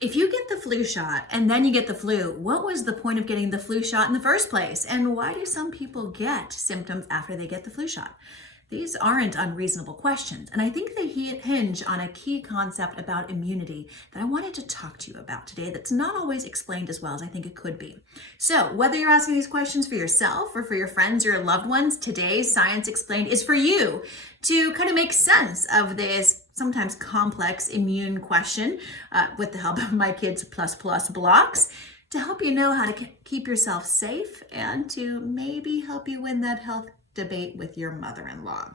If you get the flu shot and then you get the flu, what was the point of getting the flu shot in the first place? And why do some people get symptoms after they get the flu shot? These aren't unreasonable questions, and I think they hinge on a key concept about immunity that I wanted to talk to you about today that's not always explained as well as I think it could be. So whether you're asking these questions for yourself or for your friends or your loved ones, today's Science Explained is for you to kind of make sense of this sometimes complex immune question with the help of my kids' plus blocks to help you know how to keep yourself safe and to maybe help you win that health debate with your mother-in-law.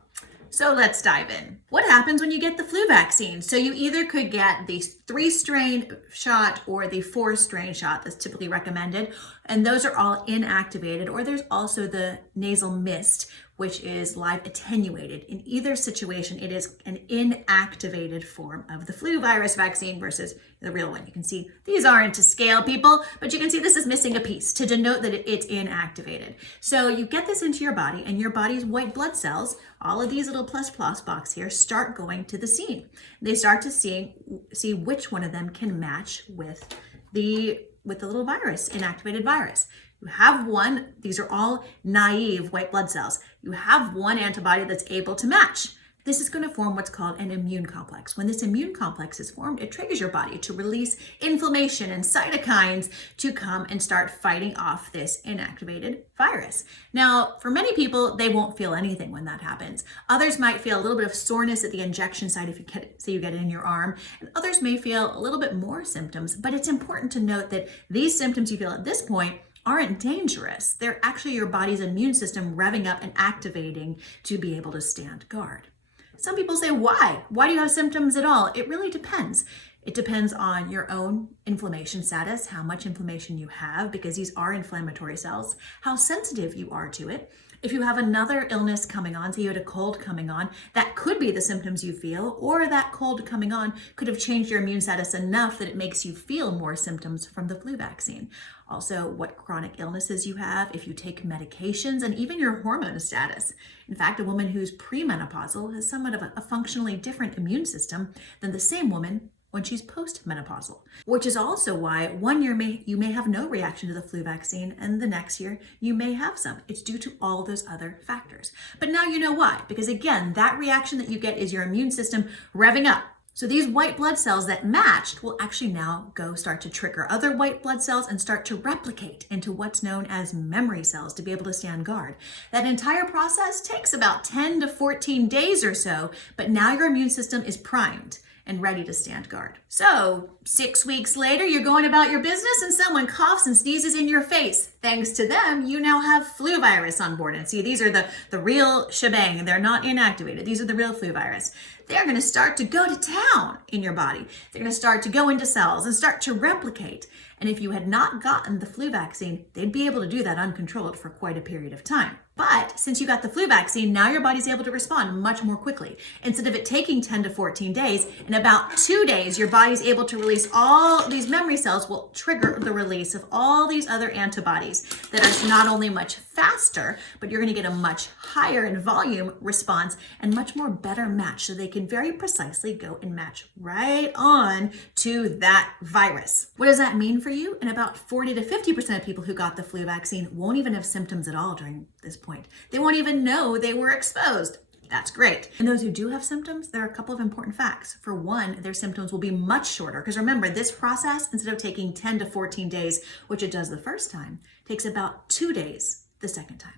So let's dive in. What happens when you get the flu vaccine? So you either could get the 3-strain shot or the 4-strain shot that's typically recommended, and those are all inactivated, or there's also the nasal mist, which is live attenuated. In either situation, it is an inactivated form of the flu virus vaccine versus the real one. You can see these aren't to scale, people, but you can see this is missing a piece to denote that it's inactivated. So you get this into your body, and your body's white blood cells, all of these little plus box here, start going to the scene. They start to see which one of them can match with the little virus, inactivated virus. You have one, these are all naive white blood cells. You have one antibody that's able to match. This is going to form what's called an immune complex. When this immune complex is formed, it triggers your body to release inflammation and cytokines to come and start fighting off this inactivated virus. Now, for many people, they won't feel anything when that happens. Others might feel a little bit of soreness at the injection site if you get it in your arm, and others may feel a little bit more symptoms, but it's important to note that these symptoms you feel at this point aren't dangerous. They're actually your body's immune system revving up and activating to be able to stand guard. Some people say, why? Why do you have symptoms at all? It really depends. It depends on your own inflammation status, how much inflammation you have, because these are inflammatory cells, how sensitive you are to it. If you have another illness coming on, say you had a cold coming on, that could be the symptoms you feel, or that cold coming on could have changed your immune status enough that it makes you feel more symptoms from the flu vaccine. Also, what chronic illnesses you have, if you take medications, and even your hormone status. In fact, a woman who's premenopausal has somewhat of a functionally different immune system than the same woman when she's postmenopausal, which is also why one year you may have no reaction to the flu vaccine and the next year you may have some. It's due to all those other factors. But now you know why, because again, that reaction that you get is your immune system revving up. So these white blood cells that matched will actually now start to trigger other white blood cells and start to replicate into what's known as memory cells to be able to stand guard. That entire process takes about 10 to 14 days or so, but now your immune system is primed and ready to stand guard. So 6 weeks later, you're going about your business and someone coughs and sneezes in your face. Thanks to them, you now have flu virus on board. And see, these are the real shebang. They're not inactivated. These are the real flu virus. They're going to start to go to town in your body. They're going to start to go into cells and start to replicate. And if you had not gotten the flu vaccine, they'd be able to do that uncontrolled for quite a period of time. But since you got the flu vaccine, now your body's able to respond much more quickly. Instead of it taking 10 to 14 days, in about 2 days, your body's able to release all these memory cells will trigger the release of all these other antibodies that are not only much faster, but you're going to get a much higher in volume response and much more better match. So they can very precisely go and match right on to that virus. What does that mean for you? And about 40 to 50% of people who got the flu vaccine won't even have symptoms at all during this point. They won't even know they were exposed. That's great. And those who do have symptoms, there are a couple of important facts. For one, their symptoms will be much shorter because remember, this process, instead of taking 10 to 14 days, which it does the first time, takes about 2 days the second time.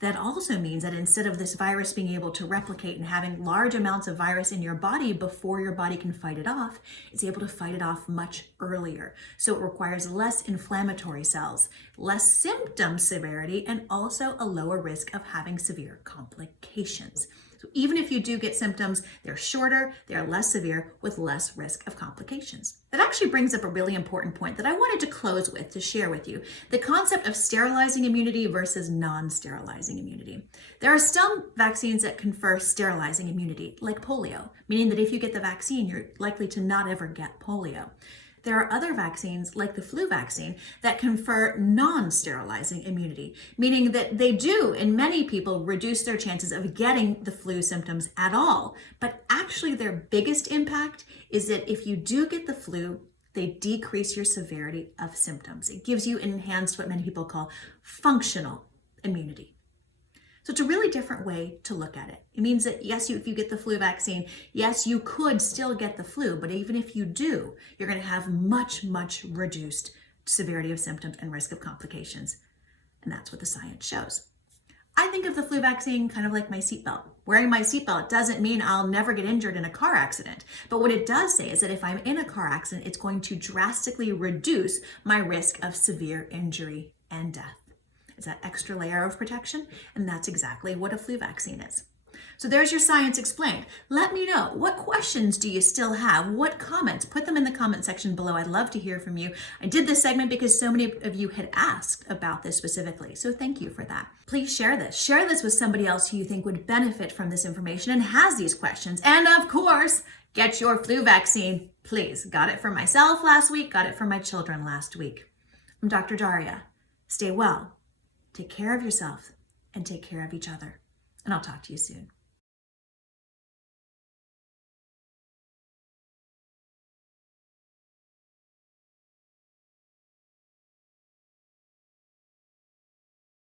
That also means that instead of this virus being able to replicate and having large amounts of virus in your body before your body can fight it off, it's able to fight it off much earlier. So it requires less inflammatory cells, less symptom severity, and also a lower risk of having severe complications. So even if you do get symptoms, they're shorter, they're less severe, with less risk of complications. That actually brings up a really important point that I wanted to close with, to share with you, the concept of sterilizing immunity versus non-sterilizing immunity. There are some vaccines that confer sterilizing immunity, like polio, meaning that if you get the vaccine, you're likely to not ever get polio. There are other vaccines, like the flu vaccine, that confer non-sterilizing immunity, meaning that they do, in many people, reduce their chances of getting the flu symptoms at all. But actually, their biggest impact is that if you do get the flu They decrease your severity of symptoms. It gives you enhanced, what many people call functional immunity. So it's a really different way to look at it. It means that yes, if you get the flu vaccine, yes, you could still get the flu, but even if you do, you're going to have much, much reduced severity of symptoms and risk of complications. And that's what the science shows. I think of the flu vaccine kind of like my seatbelt. Wearing my seatbelt doesn't mean I'll never get injured in a car accident. But what it does say is that if I'm in a car accident, it's going to drastically reduce my risk of severe injury and death. It's that extra layer of protection, and that's exactly what a flu vaccine is. So there's your science explained. Let me know, what questions do you still have? What comments? Put them in the comment section below. I'd love to hear from you. I did this segment because so many of you had asked about this specifically. So thank you for that. Please share this. Share this with somebody else who you think would benefit from this information and has these questions. And of course, get your flu vaccine, please. Got it for myself last week, got it for my children last week. I'm Dr. Daria. Stay well, take care of yourself, and take care of each other. And I'll talk to you soon.